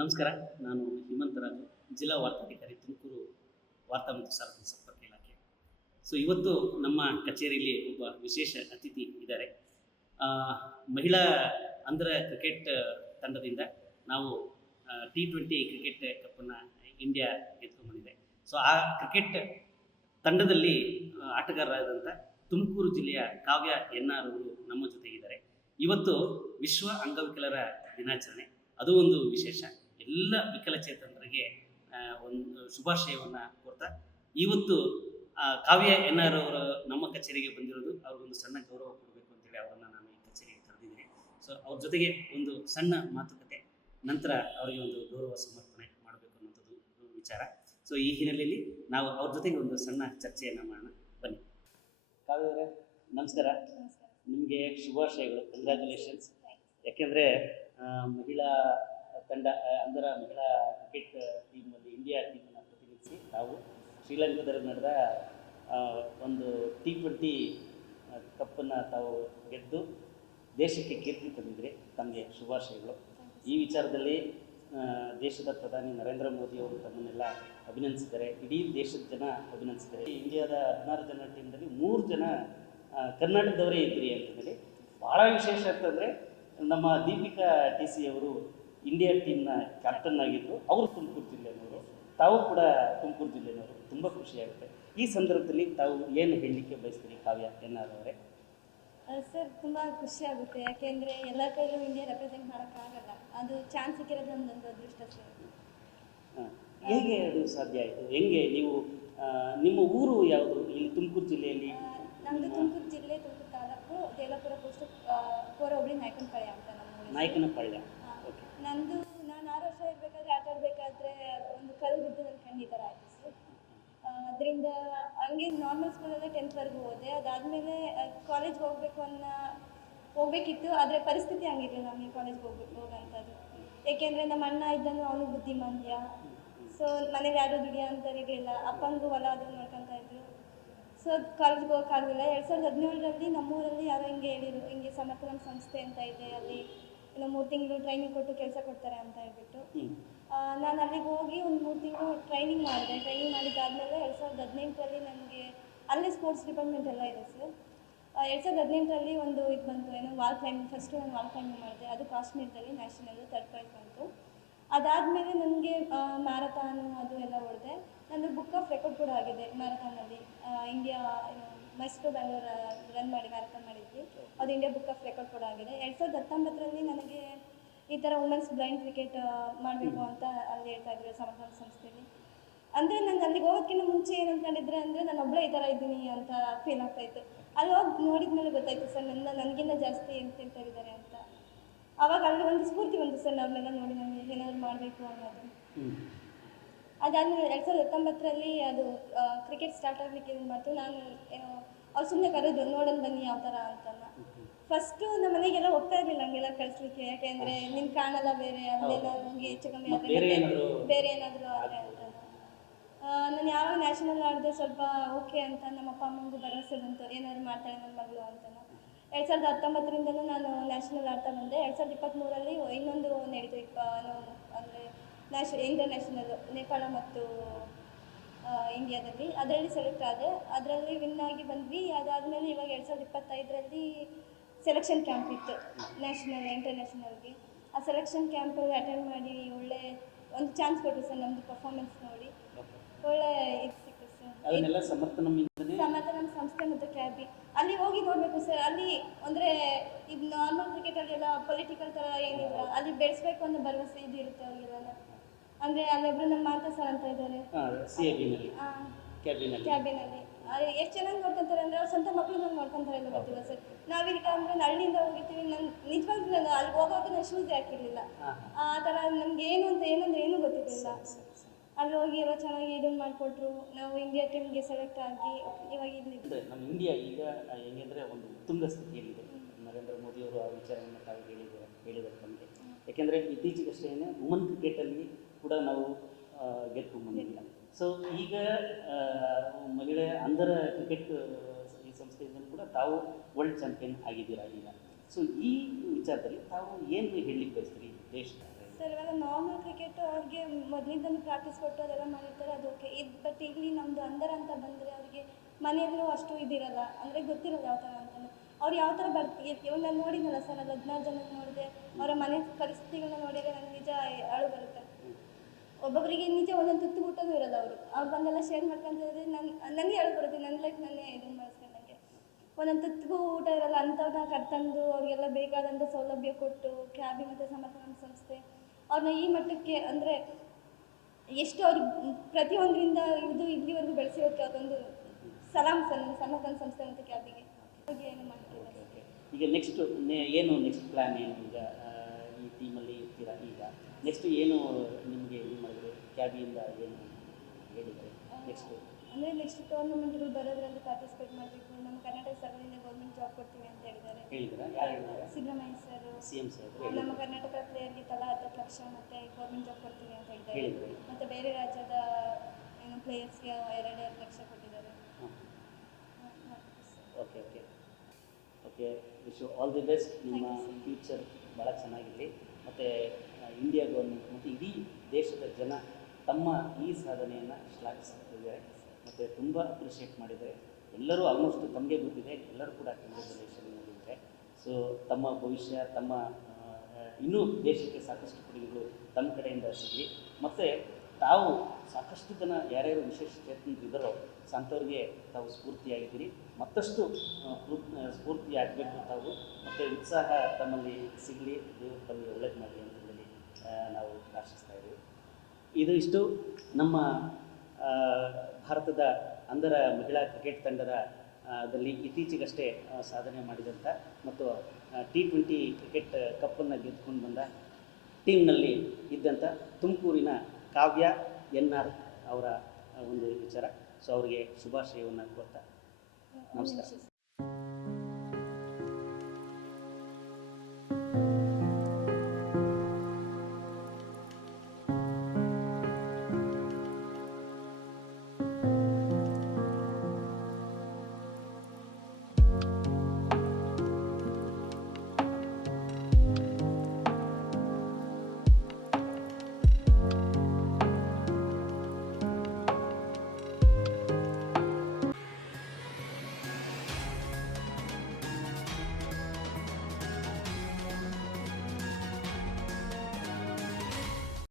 ನಮಸ್ಕಾರ. ನಾನು ಹಿಮಂತರಾಜು, ಜಿಲ್ಲಾ ವಾರ್ತಾಧಿಕಾರಿ, ತುಮಕೂರು ವಾರ್ತಾ ಮತ್ತು ಸಾರ್ವಜನಿಕ ಸಂಪರ್ಕ ಇಲಾಖೆ. ಇವತ್ತು ನಮ್ಮ ಕಚೇರಿಯಲ್ಲಿ ಒಬ್ಬ ವಿಶೇಷ ಅತಿಥಿ ಇದ್ದಾರೆ. ಮಹಿಳಾ ಅಂಧರ ಕ್ರಿಕೆಟ್ ತಂಡದಿಂದ ನಾವು T20 ಕ್ರಿಕೆಟ್ ಕಪ್ಪನ್ನು ಇಂಡಿಯಾ ಗೆದ್ದುಕೊಂಡ್ಬಂದಿದೆ. ಆ ಕ್ರಿಕೆಟ್ ತಂಡದಲ್ಲಿ ಆಟಗಾರರಾದಂಥ ತುಮಕೂರು ಜಿಲ್ಲೆಯ ಕಾವ್ಯ ಎನ್.ಆರ್. ಅವರು ನಮ್ಮ ಜೊತೆಗಿದ್ದಾರೆ. ಇವತ್ತು ವಿಶ್ವ ಅಂಗವಿಕಲರ ದಿನಾಚರಣೆ, ಅದು ಒಂದು ವಿಶೇಷ. ಎಲ್ಲ ವಿಕಲಚೇತನರಿಗೆ ಒಂದು ಶುಭಾಶಯವನ್ನು ಕೋರ್ತಾ, ಇವತ್ತು ಕಾವ್ಯ ಎನ್.ಆರ್. ಅವರು ನಮ್ಮ ಕಚೇರಿಗೆ ಬಂದಿರೋದು, ಅವ್ರಿಗೊಂದು ಸಣ್ಣ ಗೌರವ ಕೊಡಬೇಕು ಅಂತೇಳಿ ಅವರನ್ನು ನಾನು ಈ ಕಚೇರಿಗೆ ಕರೆದಿದ್ದೀನಿ. ಅವ್ರ ಜೊತೆಗೆ ಒಂದು ಸಣ್ಣ ಮಾತುಕತೆ, ನಂತರ ಅವರಿಗೆ ಒಂದು ಗೌರವ ಸಮರ್ಪಣೆ ಮಾಡಬೇಕು ಅನ್ನೋಂಥದ್ದು ವಿಚಾರ. ಈ ಹಿನ್ನೆಲೆಯಲ್ಲಿ ನಾವು ಅವ್ರ ಜೊತೆಗೆ ಒಂದು ಸಣ್ಣ ಚರ್ಚೆಯನ್ನು ಮಾಡೋಣ. ಬನ್ನಿ. ಕಾವ್ಯ ಅವರೇ, ನಮಸ್ಕಾರ. ನಿಮಗೆ ಶುಭಾಶಯಗಳು, ಕಂಗ್ರ್ಯಾಚುಲೇಷನ್ಸ್. ಯಾಕೆಂದರೆ ಮಹಿಳಾ ತಂಡ ಅಂದರೆ ಮಹಿಳಾ ಕ್ರಿಕೆಟ್ ಟೀಮಲ್ಲಿ ಇಂಡಿಯಾ ಟೀಮನ್ನು ಪ್ರತಿನಿಧಿಸಿ ತಾವು ಶ್ರೀಲಂಕಾದಲ್ಲಿ ನಡೆದ ಒಂದು T20 ಕಪ್ಪನ್ನು ತಾವು ಗೆದ್ದು ದೇಶಕ್ಕೆ ಕೀರ್ತಿ ತಂದಿದ್ರಿ. ತಮಗೆ ಶುಭಾಶಯಗಳು. ಈ ವಿಚಾರದಲ್ಲಿ ದೇಶದ ಪ್ರಧಾನಿ ನರೇಂದ್ರ ಮೋದಿ ಅವರು ತಮ್ಮನ್ನೆಲ್ಲ ಅಭಿನಂದಿಸಿದ್ದಾರೆ, ಇಡೀ ದೇಶದ ಜನ ಅಭಿನಂದಿಸಿದ್ದಾರೆ. ಇಂಡಿಯಾದ 16 ಜನ ಟೀಮ್ನಲ್ಲಿ 3 ಜನ ಕರ್ನಾಟಕದವರೇ ಇದ್ರಿ ಅಂತಂದೇಳಿ. ಭಾಳ ವಿಶೇಷ ಅಂತಂದರೆ ನಮ್ಮ ದೀಪಿಕಾ TC ಅವರು ಇಂಡಿಯಾ ಟೀಮ್ನ ಕ್ಯಾಪ್ಟನ್ ಆಗಿದ್ದರು. ಅವರು ತುಮಕೂರು ಜಿಲ್ಲೆಯವರು, ತಾವು ಕೂಡ ತುಮಕೂರು ಜಿಲ್ಲೆಯವರು. ತುಂಬ ಖುಷಿಯಾಗುತ್ತೆ. ಈ ಸಂದರ್ಭದಲ್ಲಿ ತಾವು ಏನು ಹೇಳಲಿಕ್ಕೆ ಬಯಸ್ತೀರಿ ಕಾವ್ಯ ಎನ್.ಆರ್. ಅವರೇ? ಸರ್, ತುಂಬ ಖುಷಿ ಆಗುತ್ತೆ. ಯಾಕೆಂದರೆ ಎಲ್ಲ ಕೈಲೂ ಇಂಡಿಯಾ ರೆಪ್ರೆಸೆಂಟ್ ಮಾಡೋಕ್ಕಾಗಲ್ಲ. ಅದು ಚಾನ್ಸ್ ಸಿಕ್ಕಿರೋದು ನಮ್ಮದೊಂದು ಅದೃಷ್ಟ ಸರ್. ಹೇಗೆ ಅದು ಸಾಧ್ಯ ಆಯಿತು? ಹೆಂಗೆ ನೀವು ನಿಮ್ಮ ಊರು ಯಾವುದು ಇಲ್ಲಿ ತುಮಕೂರು ಜಿಲ್ಲೆಯಲ್ಲಿ? ನಮ್ಮದು ತುಮಕೂರು ಜಿಲ್ಲೆ, ತುಮಕೂರು ತಾಲೂಕು, ದೇವಲಾಪುರ ಪೋಸ್ಟ್, ಕೋರ ಹೋಬಳಿ, ನಾಯಕನಪಾಳ್ಯ ಅಂತ ನಮ್ಮ ನಾಯಕನಪಾಳ್ಯ. ನಂದು ನಾನು 6 ವರ್ಷ ಇರಬೇಕಾದ್ರೆ ಆಟ ಆಡಬೇಕಾದ್ರೆ ಒಂದು ಕಲ್ಲು ಬಿದ್ದು ನನ್ನ ಕಣ್ಣು ಈ ಥರ ಆಯಿತು ಸರ್. ಅದರಿಂದ ಹಂಗೆ ನಾರ್ಮಲ್ ಸ್ಕೂಲಲ್ಲೇ 10th ಹೋದೆ. ಅದಾದಮೇಲೆ ಕಾಲೇಜ್ಗೆ ಹೋಗಬೇಕಿತ್ತು, ಆದರೆ ಪರಿಸ್ಥಿತಿ ಹಂಗಿರಲಿಲ್ಲ ನಮಗೆ ಕಾಲೇಜ್ಗೆ ಹೋಗೋಂಥದ್ದು. ಏಕೆಂದರೆ ನಮ್ಮ ಅಣ್ಣ ಇದ್ದನು, ಅವನು ಬುದ್ಧಿಮಾಂದ್ಯ. ಸೊ ಮನೇಲಿ ಯಾರೂ ದುಡಿಯೋ ಅಂಥದ್ದು ಇರಲಿಲ್ಲ. ಅಪ್ಪನಿಗೂ ಹೊಲ ಅದು ನೋಡ್ಕೊತಾ ಇದ್ರು. ಸೊ ಕಾಲೇಜ್ಗೆ ಹೋಗೋಕ್ಕಾಗಲಿಲ್ಲ. 2017ರಲ್ಲಿ ನಮ್ಮೂರಲ್ಲಿ ಯಾರೋ ಹಿಂಗೆ ಹೇಳಿದರು, ಹಿಂಗೆ ಸಮರ್ಥನ ಸಂಸ್ಥೆ ಅಂತ ಇದೆ, ಅಲ್ಲಿ ಇನ್ನೂ 3 ತಿಂಗಳು ಟ್ರೈನಿಂಗ್ ಕೊಟ್ಟು ಕೆಲಸ ಕೊಡ್ತಾರೆ ಅಂತ ಹೇಳ್ಬಿಟ್ಟು ನಾನು ಅಲ್ಲಿಗೆ ಹೋಗಿ ಒಂದು 3 ತಿಂಗಳು ಟ್ರೈನಿಂಗ್ ಮಾಡಿದೆ. ಟ್ರೈನಿಂಗ್ ಮಾಡಿದ್ದಾದಮೇಲೆ 2018ರಲ್ಲಿ ನನಗೆ ಅಲ್ಲೇ ಸ್ಪೋರ್ಟ್ಸ್ ಡಿಪಾರ್ಟ್ಮೆಂಟ್ ಎಲ್ಲ ಇದೆ ಸರ್. 2018ರಲ್ಲಿ ಒಂದು ಇದು ಬಂತು, ಏನೋ ವಾಲ್ ಕ್ಲೈಂಬಿಂಗ್. ಫಸ್ಟು ನಾನು ವಾಲ್ ಕ್ಲೈಂಬಿಂಗ್ ಮಾಡಿದೆ, ಅದು ಕಾಶ್ಮೀರದಲ್ಲಿ ನ್ಯಾಷನಲ್ಲು 3rd ಪ್ರೈಸ್ ಬಂತು. ಅದಾದಮೇಲೆ ನನಗೆ ಮ್ಯಾರಥಾನು ಅದು ಎಲ್ಲ ಹೊಡೆದೆ. ನಂದು ಬುಕ್ ಆಫ್ ರೆಕಾರ್ಡ್ ಕೂಡ ಆಗಿದೆ ಮ್ಯಾರಥಾನಲ್ಲಿ. ಇಂಡಿಯಾ ಮೈಸೂರು ಬ್ಯಾಂಗ್ಳೂರು ರನ್ ಮಾಡಿ ಮ್ಯಾರಥಾನ್ ಮಾಡಿದ್ವಿ, ಅದು ಇಂಡಿಯಾ ಬುಕ್ ಆಫ್ ರೆಕಾರ್ಡ್ ಕೂಡ ಆಗಿದೆ. 2019ರಲ್ಲಿ ನನಗೆ ಈ ಥರ ವುಮೆನ್ಸ್ ಬ್ಲೈಂಡ್ ಕ್ರಿಕೆಟ್ ಮಾಡಬೇಕು ಅಂತ ಅಲ್ಲಿ ಹೇಳ್ತಾಯಿದ್ರು ಸಮರ್ಥನ ಸಂಸ್ಥೆಯಲ್ಲಿ. ಅಂದರೆ ನಾನು ಅಲ್ಲಿಗೆ ಹೋಗೋದಕ್ಕಿಂತ ಮುಂಚೆ ಏನು ಅಂದ್ಕೊಂಡಿದ್ರೆ ಅಂದರೆ ನಾನು ಒಬ್ಬಳೇ ಈ ಥರ ಇದ್ದೀನಿ ಅಂತ ಫೀಲ್ ಆಗ್ತಾಯಿತ್ತು. ಅಲ್ಲಿ ಹೋಗಿ ನೋಡಿದ ಮೇಲೆ ಗೊತ್ತಾಯಿತು ಸರ್, ನನಗಿಂತ ಜಾಸ್ತಿ ಏನು ತಿಂತಾರಿದ್ದಾರೆ ಅಂತ. ಆವಾಗ ಅಲ್ಲಿ ಒಂದು ಸ್ಫೂರ್ತಿ ಬಂತು ಸರ್, ಅವ್ರನ್ನೆಲ್ಲ ನೋಡಿ ನನಗೆ ಏನಾದರೂ ಮಾಡಬೇಕು ಅನ್ನೋದು. ಅದಾದಮೇಲೆ 2019ರಲ್ಲಿ ಅದು ಕ್ರಿಕೆಟ್ ಸ್ಟಾರ್ಟ್ ಆಗಲಿಕ್ಕೆ ಏನು ಮಾಡ್ತು, ನಾನು ಏನೋ ಅವ್ರು ಸುಮ್ಮನೆ ಕರೆದು ನೋಡೋಣ ಬನ್ನಿ ಯಾವ ಥರ ಅಂತಲ್ಲ. ಫಸ್ಟು ನಮ್ಮ ಮನೆಗೆಲ್ಲ ಹೋಗ್ತಾ ಇರಲಿಲ್ಲ ಹಂಗೆಲ್ಲ ಕಳಿಸ್ಲಿಕ್ಕೆ. ಯಾಕೆಂದರೆ ನಿನ್ನ ಕಾಣಲ್ಲ, ಬೇರೆ ಅಲ್ಲೆಲ್ಲ ಹೋಗಿ ಹೆಚ್ಚು ಕಮ್ಮಿ ಆದರೆ ಬೇರೆ ಏನಾದರೂ ಆದರೆ ಅಂತ. ನಾನು ಯಾವಾಗ ನ್ಯಾಷನಲ್ ಆಡಿದೆ ಸ್ವಲ್ಪ ಓಕೆ ಅಂತ ನಮ್ಮ ಅಪ್ಪ ಅಮ್ಮಂಗೂ ಭರವಸೆ ಬಂತು, ಏನಾದ್ರು ಮಾಡ್ತಾಳೆ ನನ್ನ ಮಗಳು ಅಂತ. 2019ರಿಂದಲೂ ನಾನು ನ್ಯಾಷನಲ್ ಆಡ್ತಾ ಬಂದೆ. 2023ರಲ್ಲಿ ಇನ್ನೊಂದು ನಡೀತು, ಅಂದರೆ ಇಂಟರ್ನ್ಯಾಷನಲ್ ನೇಪಾಳ ಮತ್ತು ಇಂಡಿಯಾದಲ್ಲಿ. ಅದರಲ್ಲಿ ಸೆಲೆಕ್ಟ್ ಆದೆ, ಅದರಲ್ಲಿ ವಿನ್ ಆಗಿ ಬಂದ್ವಿ. ಅದಾದಮೇಲೆ ಇವಾಗ 2025ರಲ್ಲಿ ಸೆಲೆಕ್ಷನ್ ಕ್ಯಾಂಪ್ ಇತ್ತು ನ್ಯಾಷನಲ್ ಇಂಟರ್ನ್ಯಾಷನಲ್ಗೆ. ಆ ಸೆಲೆಕ್ಷನ್ ಕ್ಯಾಂಪಲ್ಲಿ ಅಟೆಂಡ್ ಮಾಡಿ ಒಳ್ಳೆ ಒಂದು ಚಾನ್ಸ್ ಕೊಟ್ಟರು ಸರ್. ನಮ್ಮದು ಪರ್ಫಾರ್ಮೆನ್ಸ್ ನೋಡಿ ಒಳ್ಳೆ ಇದು ಸಿಕ್ತು ಸರ್. ಸಮರ್ಥನಂ ಸಂಸ್ಥೆ ಮತ್ತು ಕ್ಯಾಬಿ ಅಲ್ಲಿ ಹೋಗಿ ನೋಡಬೇಕು ಸರ್. ಅಲ್ಲಿ ಅಂದರೆ ಇದು ನಾರ್ಮಲ್ ಕ್ರಿಕೆಟಲ್ಲಿ ಎಲ್ಲ ಪೊಲಿಟಿಕಲ್ ಥರ ಏನಿಲ್ಲ, ಅಲ್ಲಿ ಬೆಳೆಸ್ಬೇಕು ಅನ್ನೋ ಭರವಸೆ ಇದು ಇರುತ್ತೆ ಅವರಿಗೆಲ್ಲ. ಅಂದರೆ ಅಲ್ಲೊಬ್ರು ನಮ್ಮ ಮಾತಾ ಸರ್ ಅಂತ ಇದ್ದಾರೆ ಕ್ಯಾಬಿನಲ್ಲಿ. ಎಷ್ಟು ಚೆನ್ನಾಗಿ ನೋಡ್ಕೊತಾರೆ ಅಂದರೆ ಅವ್ರು ಸ್ವಂತ ಮಕ್ಕಳು ನಂಗೆ ನೋಡ್ಕೊತಾರೆ ಎಲ್ಲ ಗೊತ್ತಿಲ್ಲ ಸರ್. ನಾವೀಗ ಅಂದರೆ ಹಳ್ಳಿಯಿಂದ ಹೋಗಿರ್ತೀವಿ, ನಾನು ನಿಜವಾಗ್ಲೂ ನಾನು ಅಲ್ಲಿ ಹೋಗೋದು ನಾನು ಶೂಸೇ ಹಾಕಿರಲಿಲ್ಲ. ಆ ಥರ ನಮ್ಗೆ ಏನು ಅಂತ ಏನಂದ್ರೆ ಏನೂ ಗೊತ್ತಿರಲಿಲ್ಲ. ಅಲ್ಲಿ ಹೋಗಿ ಎಲ್ಲ ಚೆನ್ನಾಗಿ ಇದನ್ನು ಮಾಡಿಕೊಟ್ರು. ನಾವು ಇಂಡಿಯಾ ಟೀಮ್ಗೆ ಸೆಲೆಕ್ಟ್ ಆಗಿ ಇವಾಗ ಇಲ್ಲಿ ನಮ್ಮ ಇಂಡಿಯಾ ಈಗ ಹೆಂಗೆಂದರೆ ಒಂದು ಉತ್ತುಂಗ ಸ್ಥಿತಿಯಲ್ಲಿದೆ. ನರೇಂದ್ರ ಮೋದಿಯವರು ಆ ವಿಚಾರವನ್ನು ತಾವು ಹೇಳಿದ್ದಾರೆ ನಮಗೆ. ಯಾಕೆಂದರೆ ಇತ್ತೀಚೆಗಷ್ಟೇ ವುಮನ್ ಕ್ರಿಕೆಟಲ್ಲಿ ಕೂಡ ನಾವು ಗೆದ್ದುಕೊಂಡ್ಬಂದಿಲ್ಲ. ಈಗ ಮಹಿಳೆ ಅಂಧರ ಕ್ರಿಕೆಟ್ ಈ ಸಂಸ್ಥೆಯಿಂದ ಕೂಡ ತಾವು ವರ್ಲ್ಡ್ ಚಾಂಪಿಯನ್ ಆಗಿದ್ದೀರಾ ಈಗ. ಈ ವಿಚಾರದಲ್ಲಿ ತಾವು ಏನು ಹೇಳಲಿಕ್ಕೆ ಬಯಸ್ತೀರಿ ದೇಶದ? ಸರ್ ಇವಾಗ ನಾರ್ಮಲ್ ಕ್ರಿಕೆಟ್ ಅವ್ರಿಗೆ ಮೊದಲಿಂದಲೂ ಪ್ರಾಕ್ಟೀಸ್ ಕೊಟ್ಟು ಅದೆಲ್ಲ ಮಾಡಿರ್ತಾರೆ, ಅದು ಓಕೆ. ಬಟ್ ಇಲ್ಲಿ ನಮ್ಮದು ಅಂಡರ್ ಅಂತ ಬಂದರೆ ಅವ್ರಿಗೆ ಮನೆಯಲ್ಲೂ ಅಷ್ಟು ಇದಿರಲ್ಲ, ಅಂದರೆ ಗೊತ್ತಿರಲ್ಲ ಯಾವ ಥರ ಅಂತಲೂ. ಅವ್ರು ಯಾವ ಥರ ಇವಾಗ ನಾನು ನೋಡಿದ್ನಲ್ಲ ಸರ್, ಅಲ್ಲಿ 16 ಜನ ನೋಡಿದೆ, ಅವರ ಮನೆ ಪರಿಸ್ಥಿತಿಗಳನ್ನ ನೋಡಿದರೆ ನನಗೆ ನಿಜ ಅಳು ಬರುತ್ತೆ. ಒಬ್ಬೊಬ್ಬರಿಗೆ ನಿಜ ಒಂದೊಂದು ತುತ್ತು ಊಟನೂ ಇರೋದು. ಅವ್ರು ಬಂದೆಲ್ಲ ಶೇರ್ ಮಾಡ್ಕೊಂತಿದ್ರೆ ನನಗೆ ಅಳು ಬರುತ್ತೆ. ನನ್ನ ಲೈಫ್ ನಾನೇ ಇದನ್ನು ಮಾಡಿಸ್ಕೊಂಡಂಗೆ ಒಂದೊಂದು ತುತ್ತಿಗೂ ಊಟ ಇರಲ್ಲ. ಅಂಥವ್ರನ್ನ ಕರ್ತಂದು ಅವ್ರಿಗೆಲ್ಲ ಬೇಕಾದಂಥ ಸೌಲಭ್ಯ ಕೊಟ್ಟು ಕ್ಯಾಬಿ ಮತ್ತು ಸಮರ್ಥನ ಸಂಸ್ಥೆ ಅವ್ರನ್ನ ಈ ಮಟ್ಟಕ್ಕೆ ಅಂದರೆ ಎಷ್ಟು ಅವ್ರು ಪ್ರತಿಯೊಂದರಿಂದ ಇಲ್ಲಿವರೆಗೂ ಬೆಳೆಸಿರೋಕ್ಕೆ ಅದೊಂದು ಸಲಾಮ್ ಸರ್ ನಮ್ಮ ಸಮರ್ಥನ ಸಂಸ್ಥೆ ಮತ್ತು ಕ್ಯಾಬಿಗೆ ಬಗ್ಗೆ ಏನು ಮಾಡ್ತಿಲ್ಲ. ಈಗ ನೆಕ್ಸ್ಟ್ ಏನು ನೆಕ್ಸ್ಟ್ ಪ್ಲ್ಯಾನ್ ಏನು? ಈಗ ಈ ಟೀಮಲ್ಲಿ ಇರ್ತೀರಾ, ಈಗ ನೆಕ್ಸ್ಟ್ ಏನು ನಿಮಗೆ ಇದು ಮಾಡಿದ್ರೆ ಕ್ಯಾಬಿಯಿಂದ ಏನು ಹೇಳಿದ್ದಾರೆ ನೆಕ್ಸ್ಟು? ಅಂದರೆ ನೆಕ್ಸ್ಟ್ ಟೂರ್ನಮೆಂಟ್ಗಳು ಬರೋದ್ರಲ್ಲಿ ಪಾರ್ಟಿಸಿಪೇಟ್ ಮಾಡಬೇಕು. ನಮ್ಮ ಕರ್ನಾಟಕ ಸರ್ಕಾರದಿಂದ ಗೌರ್ಮೆಂಟ್ ಜಾಬ್ ಕೊಡ್ತೀವಿ ಅಂತ ಹೇಳಿದ್ದಾರೆ. ಹೇಳಿದ್ದೀರಾ? ಯಾರು ಹೇಳಿದ್ದಾರೆ? ಸಿದ್ದರಾಮಯ್ಯ ಸರ್, CM ಸರ್ ನಮ್ಮ ಕರ್ನಾಟಕ ಪ್ಲೇಯರ್ಗೆ ತಲಾ 10 ಲಕ್ಷ ಮತ್ತು ಗೌರ್ಮೆಂಟ್ ಜಾಬ್ ಕೊಡ್ತೀವಿ ಅಂತ ಹೇಳಿದ್ದಾರೆ. ಹೇಳಿದ್ದಾರೆ. ಮತ್ತು ಬೇರೆ ರಾಜ್ಯದ ಏನು ಪ್ಲೇಯರ್ಸ್ಗೆ 2 ಲಕ್ಷ ಕೊಟ್ಟಿದ್ದಾರೆ. Okay okay okay. Wish you all the best. ನಿಮ್ಮ ಫ್ಯೂಚರ್ ಭಾಳ ಚೆನ್ನಾಗಿರಲಿ. ಮತ್ತು ಇಂಡಿಯಾ ಗೌರ್ಮೆಂಟ್ ಮತ್ತು ಇಡೀ ದೇಶದ ಜನ ತಮ್ಮ ಈ ಸಾಧನೆಯನ್ನು ಶ್ಲಾಘಿಸುತ್ತಿದ್ದಾರೆ ಮತ್ತು ತುಂಬ ಅಪ್ರಿಷಿಯೇಟ್ ಮಾಡಿದ್ದಾರೆ. ಎಲ್ಲರೂ ಆಲ್ಮೋಸ್ಟ್ ತಮಗೆ ಗೊತ್ತಿದೆ, ಎಲ್ಲರೂ ಕೂಡ ಕಂಗ್ರ್ಯಾಚುಲೇಷನ್ ಮಾಡಿದ್ದಾರೆ. ಸೊ ತಮ್ಮ ಭವಿಷ್ಯ, ತಮ್ಮ ಇನ್ನೂ ದೇಶಕ್ಕೆ ಸಾಕಷ್ಟು ಕೊಡುಗೆಗಳು ತಮ್ಮ ಕಡೆಯಿಂದ ಸಿಗಲಿ. ಮತ್ತು ತಾವು ಸಾಕಷ್ಟು ಜನ ಯಾರ್ಯಾರು ವಿಶೇಷ ಚೇತನರಿದ್ದಾರೋ ಅಂಥವ್ರಿಗೆ ತಾವು ಸ್ಫೂರ್ತಿಯಾಗಿದ್ದೀರಿ. ಮತ್ತಷ್ಟು ಸ್ಫೂರ್ತಿ ಆಗಬೇಕು ತಾವು, ಮತ್ತು ಉತ್ಸಾಹ ತಮ್ಮಲ್ಲಿ ಸಿಗಲಿ. ದೇವರು ತಮಗೆ ಒಳ್ಳೇದು ಮಾಡಲಿ ಅಂತ ಹೇಳಿ ನಾವು ಆಶಿಸ್ತಾ ಇದ್ದೀವಿ. ಇದು ಇಷ್ಟು ನಮ್ಮ ಭಾರತದ ಅಂಧರ ಮಹಿಳಾ ಕ್ರಿಕೆಟ್ ತಂಡದ ದಲ್ಲಿ ಇತ್ತೀಚೆಗಷ್ಟೇ ಸಾಧನೆ ಮಾಡಿದಂಥ ಮತ್ತು T20 ಕ್ರಿಕೆಟ್ ಕಪ್ಪನ್ನು ಗೆದ್ದುಕೊಂಡು ಬಂದ ಟೀಮ್ನಲ್ಲಿ ಇದ್ದಂಥ ತುಮಕೂರಿನ ಕಾವ್ಯ NR ಅವರ ಒಂದು ವಿಚಾರ. ಸೊ ಅವರಿಗೆ ಶುಭಾಶಯವನ್ನು ಕೊಡ್ತಾ ನಮಸ್ಕಾರ.